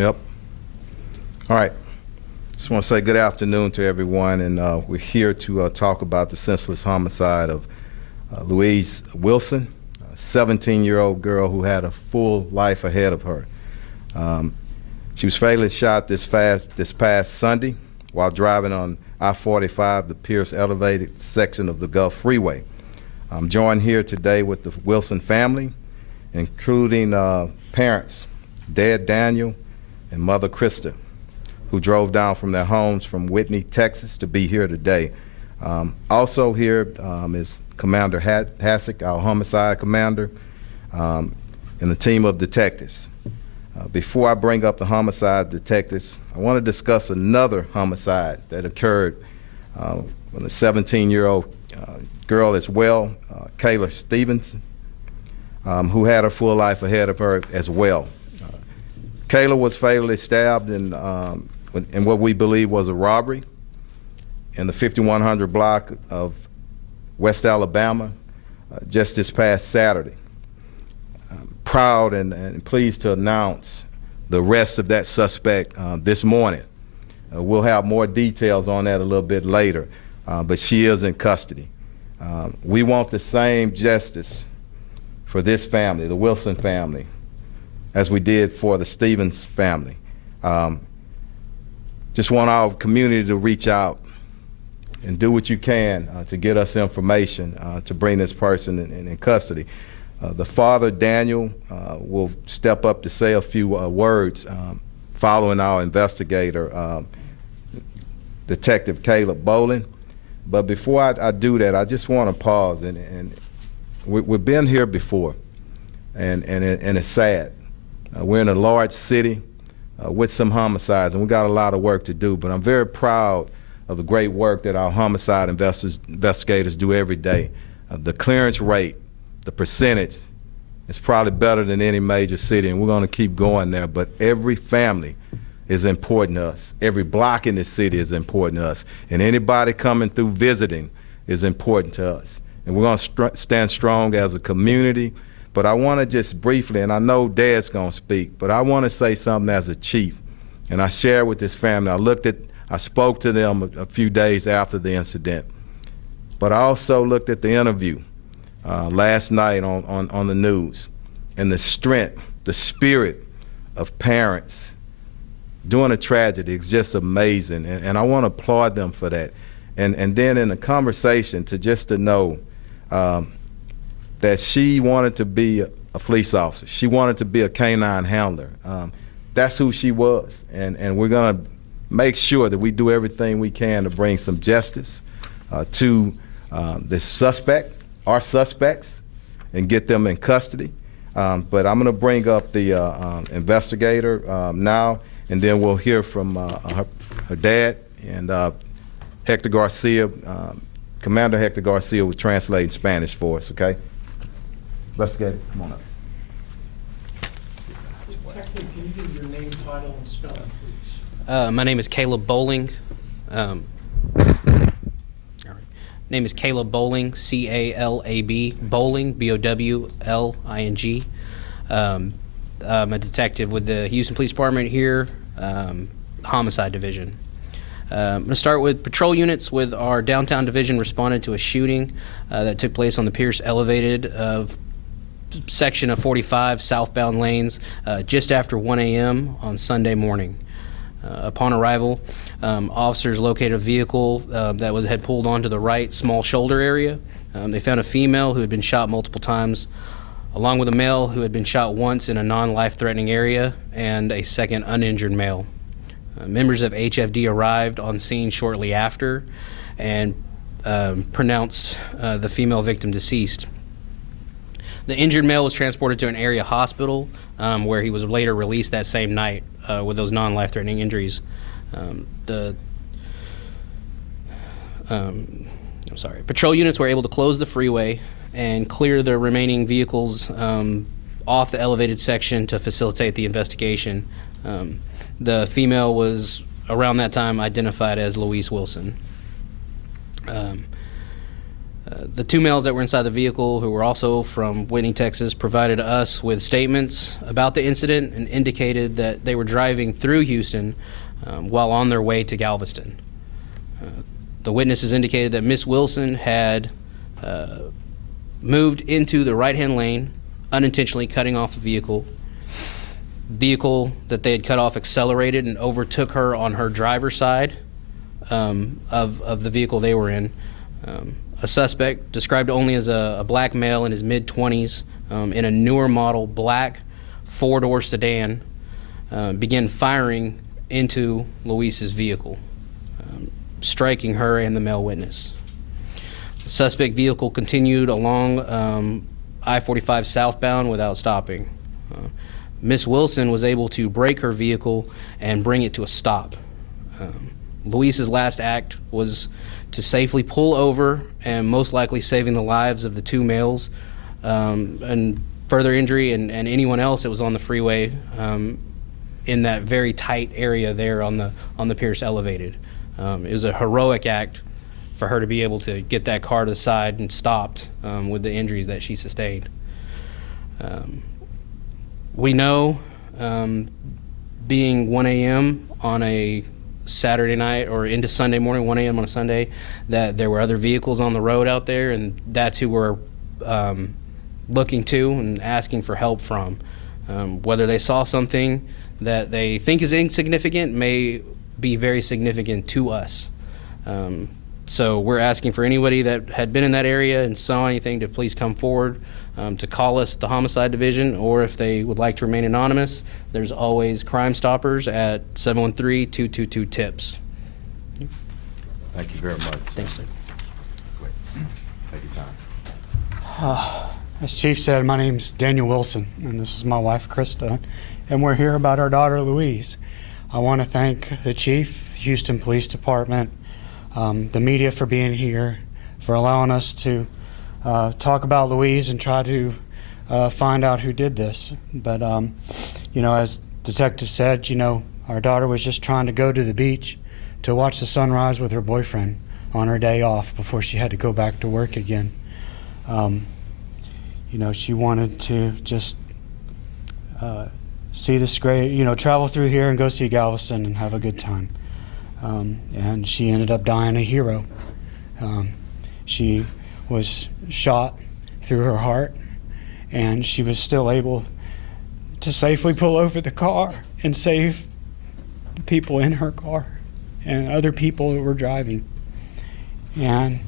Yep. All right. Just want to say good afternoon to everyone, and we're here to talk about the senseless homicide of Louise Wilson, a 17-year-old girl who had a full life ahead of her. She was fatally shot this past Sunday while driving on I-45, the Pierce elevated section of the Gulf Freeway. I'm joined here today with the Wilson family, including parents, Dad Daniel and Mother Krista, who drove down from their homes from Whitney, Texas, to be here today. Also here is Commander Hassick, our homicide commander, and the team of detectives. Before I bring up the homicide detectives, I want to discuss another homicide that occurred when a 17-year-old girl as well, Kayla Stevenson, who had her full life ahead of her as well. Kayla was fatally stabbed in what we believe was a robbery in the 5100 block of West Alabama just this past Saturday. I'm proud and pleased to announce the arrest of that suspect this morning. We'll have more details on that a little bit later, but she is in custody. We want the same justice for this family, the Wilson family, as we did for the Stevens family. Just want our community to reach out and do what you can to get us information to bring this person in custody. The father, Daniel, will step up to say a few words following our investigator, Detective Caleb Bowling. But before I do that, I just want to pause, and we've been here before, and it's sad. We're in a large city with some homicides, and we got a lot of work to do, but I'm very proud of the great work that our homicide investigators do every day. The clearance rate, the percentage, is probably better than any major city, and we're going to keep going there, but every family is important to us. Every block in this city is important to us, and anybody coming through visiting is important to us. And we're going to stand strong as a community. But I want to just briefly, and I know Dad's going to speak, but I want to say something as a chief. And I shared with this family. I spoke to them a few days after the incident. But I also looked at the interview last night on the news. And the strength, the spirit of parents during a tragedy is just amazing. And I want to applaud them for that. And then in the conversation, to know that she wanted to be a police officer. She wanted to be a canine handler. That's who she was. And we're going to make sure that we do everything we can to bring some justice to this suspect, our suspects, and get them in custody. But I'm going to bring up the investigator now, and then we'll hear from her dad and Hector Garcia. Commander Hector Garcia will translate in Spanish for us, okay? Investigator, come on up. Detective, can you give your name, title, and spelling, please? My name is Caleb Bowling. All right. Name is Caleb Bowling, C-A-L-A-B, Bowling, B-O-W-L-I-N-G. I'm a detective with the Houston Police Department here, Homicide Division. I'm going to start with patrol units with our downtown division responded to a shooting that took place on the Pierce elevated of section of 45 southbound lanes just after 1 a.m. on Sunday morning. Upon arrival, officers located a vehicle that had pulled onto the right small shoulder area. They found a female who had been shot multiple times, along with a male who had been shot once in a non-life-threatening area, and a second uninjured male. Members of HFD arrived on scene shortly after and pronounced the female victim deceased. The injured male was transported to an area hospital where he was later released that same night with those non-life-threatening injuries. Patrol units were able to close the freeway and clear the remaining vehicles off the elevated section to facilitate the investigation. The female was, around that time, identified as Louise Wilson. The two males that were inside the vehicle, who were also from Whitney, Texas, provided us with statements about the incident and indicated that they were driving through Houston while on their way to Galveston. The witnesses indicated that Miss Wilson had moved into the right-hand lane, unintentionally cutting off the vehicle. Vehicle that they had cut off accelerated and overtook her on her driver's side of the vehicle they were in. A suspect, described only as a black male in his mid-20s, in a newer model black four-door sedan, began firing into Luis's vehicle, striking her and the male witness. The suspect vehicle continued along I-45 southbound without stopping. Miss Wilson was able to brake her vehicle and bring it to a stop. Luis's last act was to safely pull over and most likely saving the lives of the two males and further injury and anyone else that was on the freeway in that very tight area there on the Pierce Elevated. It was a heroic act for her to be able to get that car to the side and stopped with the injuries that she sustained. We know, being 1 a.m. on a Saturday night or into Sunday morning, 1 a.m. on a Sunday, that there were other vehicles on the road out there, and that's who we're looking to and asking for help from. Whether they saw something that they think is insignificant may be very significant to us. So we're asking for anybody that had been in that area and saw anything to please come forward, to call us at the Homicide Division, or if they would like to remain anonymous, there's always Crime Stoppers at 713-222-TIPS. Thank you very much. Thanks, sir. Great. Take your time. As Chief said, my name's Daniel Wilson, and this is my wife, Krista, and we're here about our daughter, Louise. I want to thank the Chief, the Houston Police Department, the media for being here, for allowing us to talk about Louise and try to find out who did this. But, you know, as Detective said, you know, our daughter was just trying to go to the beach to watch the sunrise with her boyfriend on her day off before she had to go back to work again. You know, she wanted to just see this great, you know, travel through here and go see Galveston and have a good time. And she ended up dying a hero. She was shot through her heart, and she was still able to safely pull over the car and save the people in her car and other people that were driving. And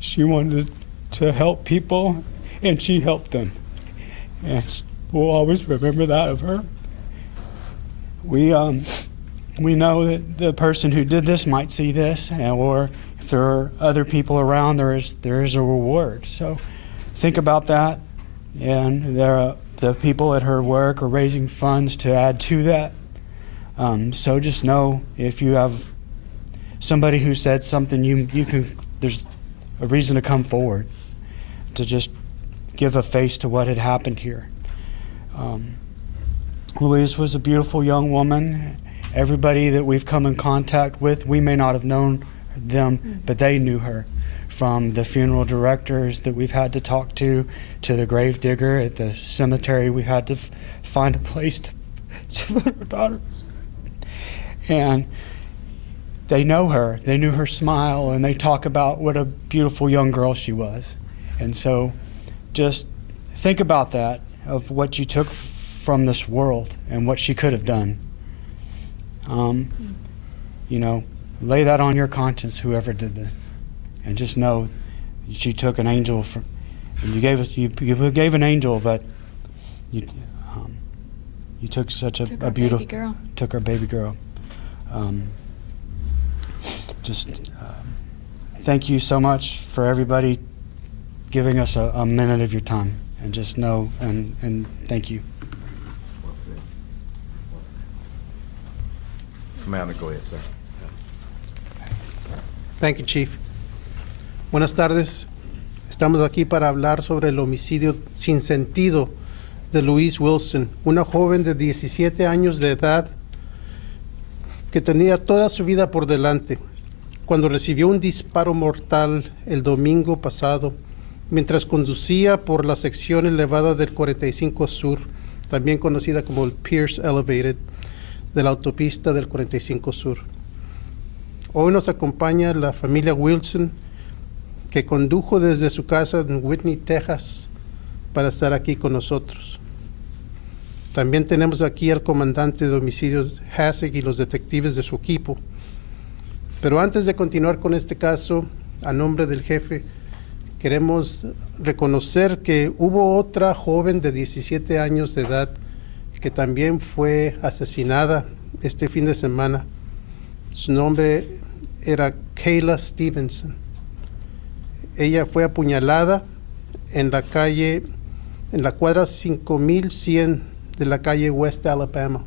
she wanted to help people, and she helped them. And we'll always remember that of her. We know that the person who did this might see this, or if there are other people around, there is a reward. So think about that. And the people at her work are raising funds to add to that. So just know, if you have somebody who said something, you can. There's a reason to come forward to just give a face to what had happened here. Louise was a beautiful young woman. Everybody that we've come in contact with, we may not have known them, but they knew her. From the funeral directors that we've had to talk to the grave digger at the cemetery, we had to find a place to put her daughter. And they know her. They knew her smile, and they talk about what a beautiful young girl she was. And so just think about that, of what you took from this world and what she could have done. You know, lay that on your conscience, whoever did this, and just know she took an angel from, and you gave an angel, but you took such a beautiful, took our baby girl. Thank you so much for everybody giving us a minute of your time, and just know and thank you. Commander, go ahead, sir. Thank you, Chief. Buenas tardes. Estamos aquí para hablar sobre el homicidio sin sentido de Louise Wilson, una joven de 17 años de edad que tenía toda su vida por delante. cuando recibió un disparo mortal el domingo pasado mientras conducía por la sección elevada del 45 Sur, también conocida como el Pierce Elevated, de la autopista del 45 Sur. Hoy nos acompaña la familia Wilson, que condujo desde su casa en Whitney, Texas, para estar aquí con nosotros. También tenemos aquí al comandante de homicidios Hasek y los detectives de su equipo. Pero antes de continuar con este caso, a nombre del jefe, queremos reconocer que hubo otra joven de 17 años de edad que también fue asesinada este fin de semana. Su nombre era Kayla Stevenson. Ella fue apuñalada en la calle, en la cuadra 5100 de la calle West Alabama.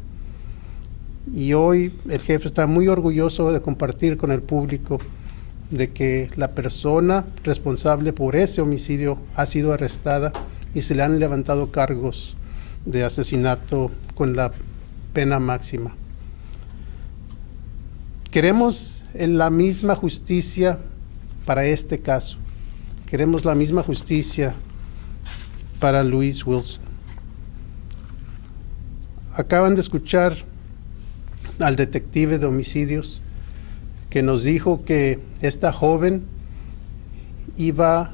Y hoy el jefe está muy orgulloso de compartir con el público de que la persona responsable por ese homicidio ha sido arrestada y se le han levantado cargos de asesinato con la pena máxima. Queremos la misma justicia para este caso. Queremos la misma justicia para Louise Wilson. Acaban de escuchar al detective de homicidios que nos dijo que esta joven iba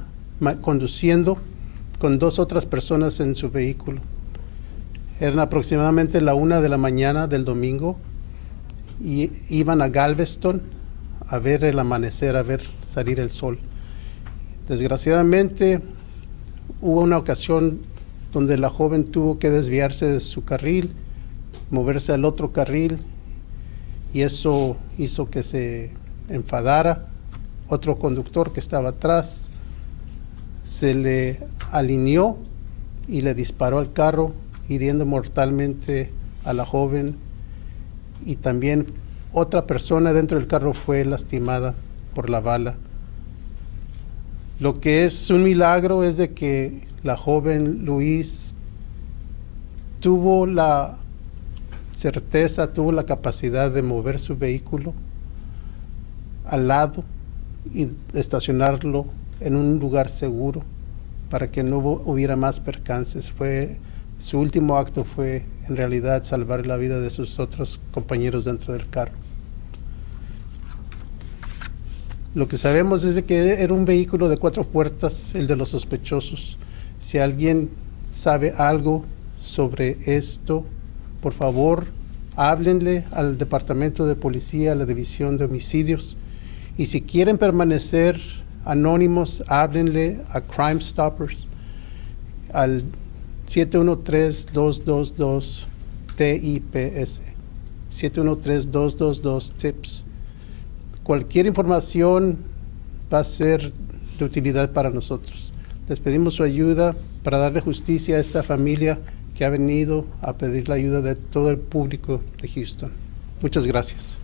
conduciendo con dos otras personas en su vehículo. Eran aproximadamente la 1 de la mañana del domingo y iban a Galveston a ver el amanecer, a ver salir el sol. Desgraciadamente hubo una ocasión donde la joven tuvo que desviarse de su carril, moverse al otro carril, y eso hizo que se enfadara. Otro conductor que estaba atrás se le alineó y le disparó al carro, hiriendo mortalmente a la joven, y también otra persona dentro del carro fue lastimada por la bala. Lo que es un milagro es de que la joven Louise tuvo la certeza, tuvo la capacidad de mover su vehículo al lado y estacionarlo en un lugar seguro para que no hubiera más percances. Su último acto fue en realidad salvar la vida de sus otros compañeros dentro del carro. Lo que sabemos es de que era un vehículo de 4 puertas, el de los sospechosos. Si alguien sabe algo sobre esto, por favor, háblenle al Departamento de Policía, a la División de Homicidios. Y si quieren permanecer anónimos, háblenle a Crime Stoppers al 713-222-TIPS, 713-222-TIPS. Cualquier información va a ser de utilidad para nosotros. Les pedimos su ayuda para darle justicia a esta familia que ha venido a pedir la ayuda de todo el público de Houston. Muchas gracias.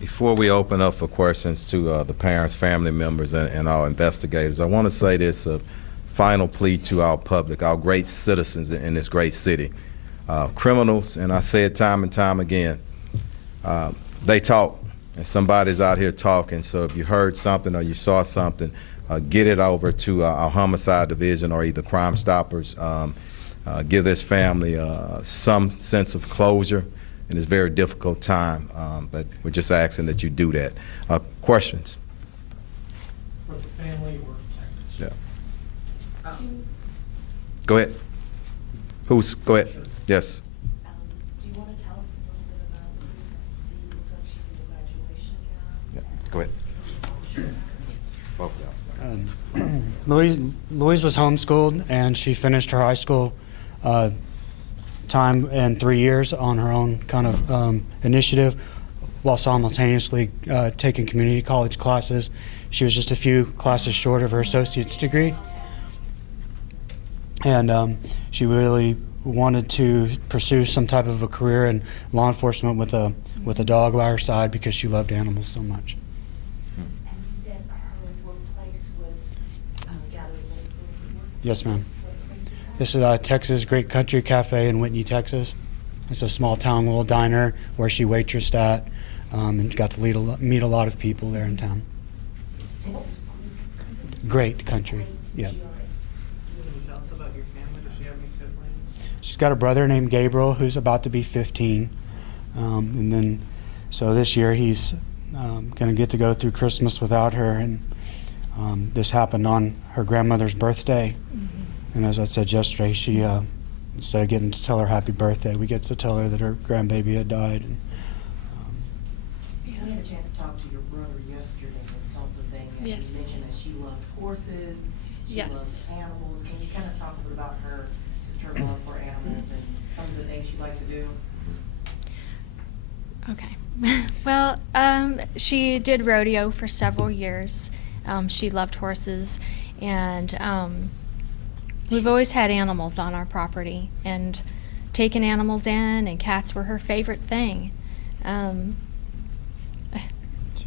Before we open up for questions to the parents, family members, and our investigators, I want to say this final plea to our public, our great citizens in this great city. Criminals, and I say it time and time again, they talk, and somebody's out here talking. So if you heard something or you saw something, get it over to our homicide division or either Crime Stoppers. Give this family some sense of closure in this very difficult time, but we're just asking that you do that. Questions? For the family or detectives? Yeah. Go ahead. Go ahead. Yes. Do you want to tell us a little bit about Louise? See, it looks like she's in the graduation gown. Yeah. Go ahead. Both of y'all. Louise was homeschooled, and she finished her high school time in 3 years on her own kind of initiative, while simultaneously taking community college classes. She was just a few classes short of her associate's degree, and she really wanted to pursue some type of a career in law enforcement with a dog by her side because she loved animals so much. And you said her workplace was gathering money for her work? Yes, ma'am. What place is that? This is Texas Great Country Cafe in Whitney, Texas. It's a small town little diner where she waitressed at. and got to meet a lot of people there in town. Great country. Yeah. Can you tell us about your family? Does she have any siblings? She's got a brother named Gabriel who's about to be 15. And then, so this year he's going to get to go through Christmas without her. And this happened on her grandmother's birthday. And as I said yesterday, she, instead of getting to tell her happy birthday, we get to tell her that her grandbaby had died. And, We had a chance to talk to your brother yesterday in Pennsylvania. And Yes. you mentioned that she loved horses, she Yes. loved animals. Can you kind of talk a bit about her, just her love for animals and some of the things she'd like to do? Okay. Well, she did rodeo for several years. She loved horses, and we've always had animals on our property, and taking animals in, and cats were her favorite thing.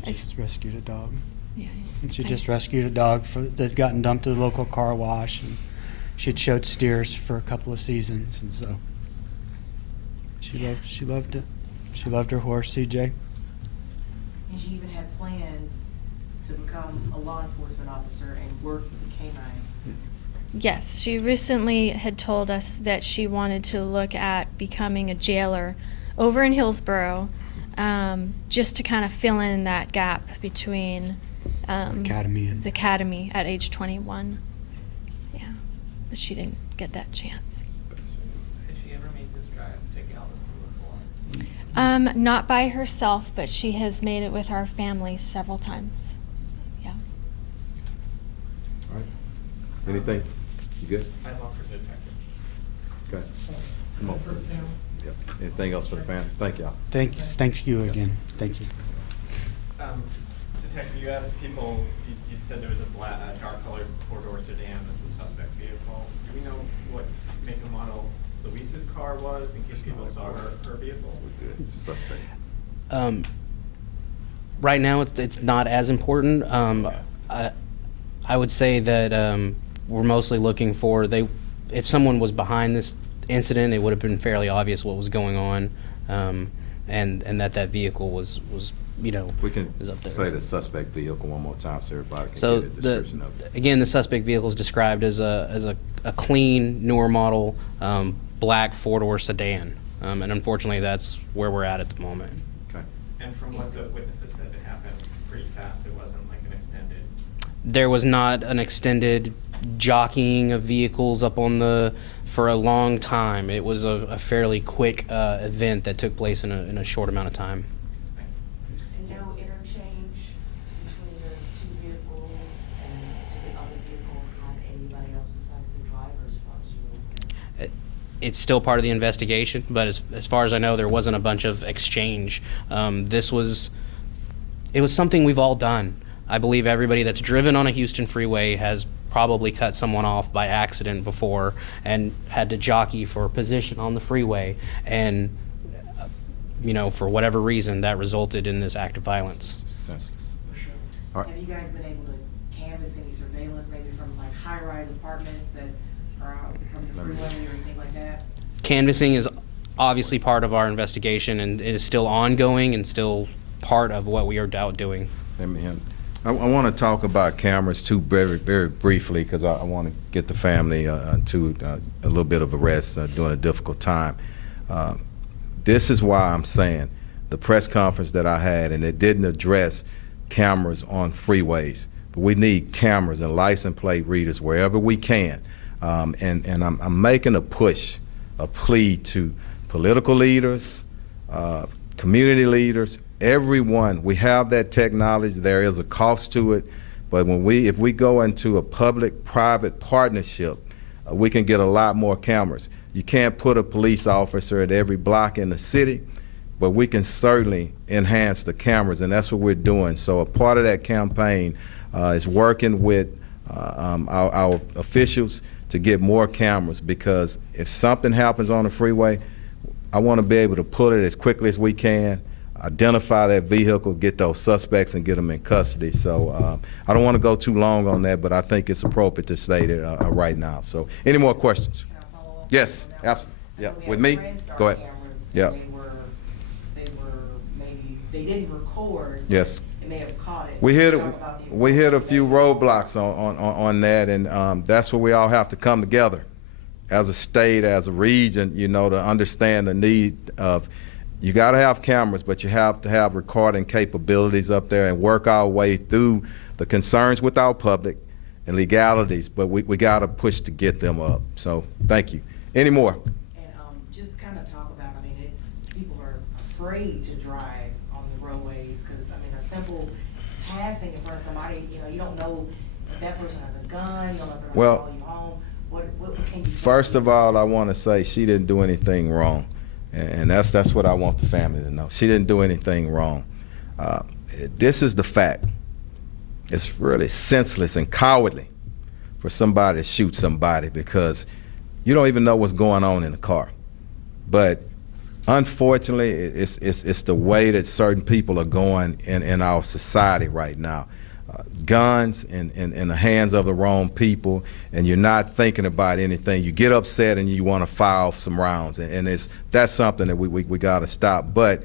she just rescued a dog. Yeah. And she just rescued a dog that gotten dumped at the local car wash. And she'd showed steers for a couple of seasons, and so she loved it. She loved her horse, CJ. And she even had plans to become a law enforcement officer and work with the canine. Yes, she recently had told us that she wanted to look at becoming a jailer over in Hillsborough, just to kind of fill in that gap between Academy and the academy at age 21. Yeah, but she didn't get that chance. Has she ever made this drive to Galveston before? Not by herself, but she has made it with our family several times. Yeah. All right. Anything? You good? I'd love for detective. Okay. Come on. For the family. Yep. Anything else for the family? Thank y'all. Thank you again. Thank you. Detective, you asked people, you said there was a dark-colored four-door sedan as the suspect vehicle. Do we know what make and model Louise's car was, in case people saw her vehicle? Suspect. Right now, it's not as important. I would say that we're mostly looking for if someone was behind this incident, it would have been fairly obvious what was going on, and that vehicle was We can is up there. say the suspect vehicle one more time so everybody can So get a description of it. again, the suspect vehicle is described as a clean, newer model, black four-door sedan, and unfortunately, that's where we're at the moment. Okay. And from what the witnesses said, it happened pretty fast. It wasn't like an extended. There was not an extended jockeying of vehicles up on for a long time. It was a fairly quick event that took place in a short amount of time. And no interchange between the two vehicles and to the other vehicle had anybody else besides the driver as far as you know? It's still part of the investigation, but as far as I know, there wasn't a bunch of exchange. It was something we've all done. I believe everybody that's driven on a Houston freeway has probably cut someone off by accident before and had to jockey for a position on the freeway, and for whatever reason, that resulted in this act of violence. Senseless. All right. Have you guys been able to canvass any surveillance, maybe from like high-rise apartments that are out from the freeway or anything like that? Canvassing is obviously part of our investigation, and it is still ongoing and still part of what we are out doing. I want to talk about cameras too, very, very briefly, because I want to get the family to a little bit of a rest during a difficult time. This is why I'm saying the press conference that I had, and it didn't address cameras on freeways, but we need cameras and license plate readers wherever we can. And I'm making a plea to political leaders, community leaders, everyone. We have that technology. There is a cost to it, but if we go into a public-private partnership, we can get a lot more cameras. You can't put a police officer at every block in the city, but we can certainly enhance the cameras, and that's what we're doing. So a part of that campaign is working with our officials to get more cameras, because if something happens on the freeway, I want to be able to pull it as quickly as we can, identify that vehicle, get those suspects, and get them in custody. So I don't want to go too long on that, but I think it's appropriate to state it right now. So any more questions? Can I follow up? Yes, on that one? absolutely. Yeah, I know we with have me? Red Star Go ahead. cameras, Yeah. They were maybe they didn't record. Yes. They may have caught it. We hit Talk about the a few enforcement. roadblocks on that, and that's where we all have to come together as a state, as a region, you know, to understand the need of, you got to have cameras, but you have to have recording capabilities up there and work our way through the concerns with our public and legalities, but we got to push to get them up. So thank you. Any more? And just kind of talk about, I mean, people are afraid to drive on the roadways because, I mean, a simple passing in front of somebody, you know, you don't know if that person has a gun, you don't know if they're Well, going to call you home. What can you say? First of all, I want to say she didn't do anything wrong, and that's what I want the family to know. She didn't do anything wrong. This is the fact. It's really senseless and cowardly for somebody to shoot somebody because you don't even know what's going on in the car. But unfortunately, it's the way that certain people are going in our society right now. Guns in the hands of the wrong people, and you're not thinking about anything. You get upset and you want to fire off some rounds, and that's something that we got to stop. But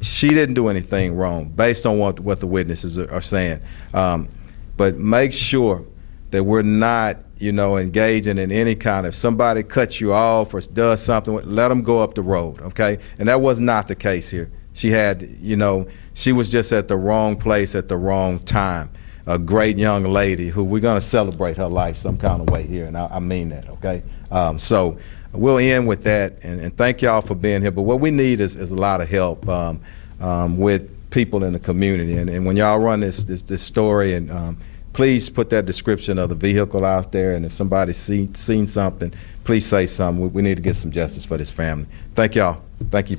she didn't do anything wrong based on what the witnesses are saying. But make sure that we're not, you know, engaging in any kind of, somebody cuts you off or does something, let them go up the road, okay? And that was not the case here. She had, you know, she was just at the wrong place at the wrong time. A great young lady who we're going to celebrate her life some kind of way here, and I mean that, okay? So we'll end with that, and thank y'all for being here. But what we need is a lot of help with people in the community. And when y'all run this story, and please put that description of the vehicle out there, and if somebody's seen something, please say something. We need to get some justice for this family. Thank y'all. Thank you.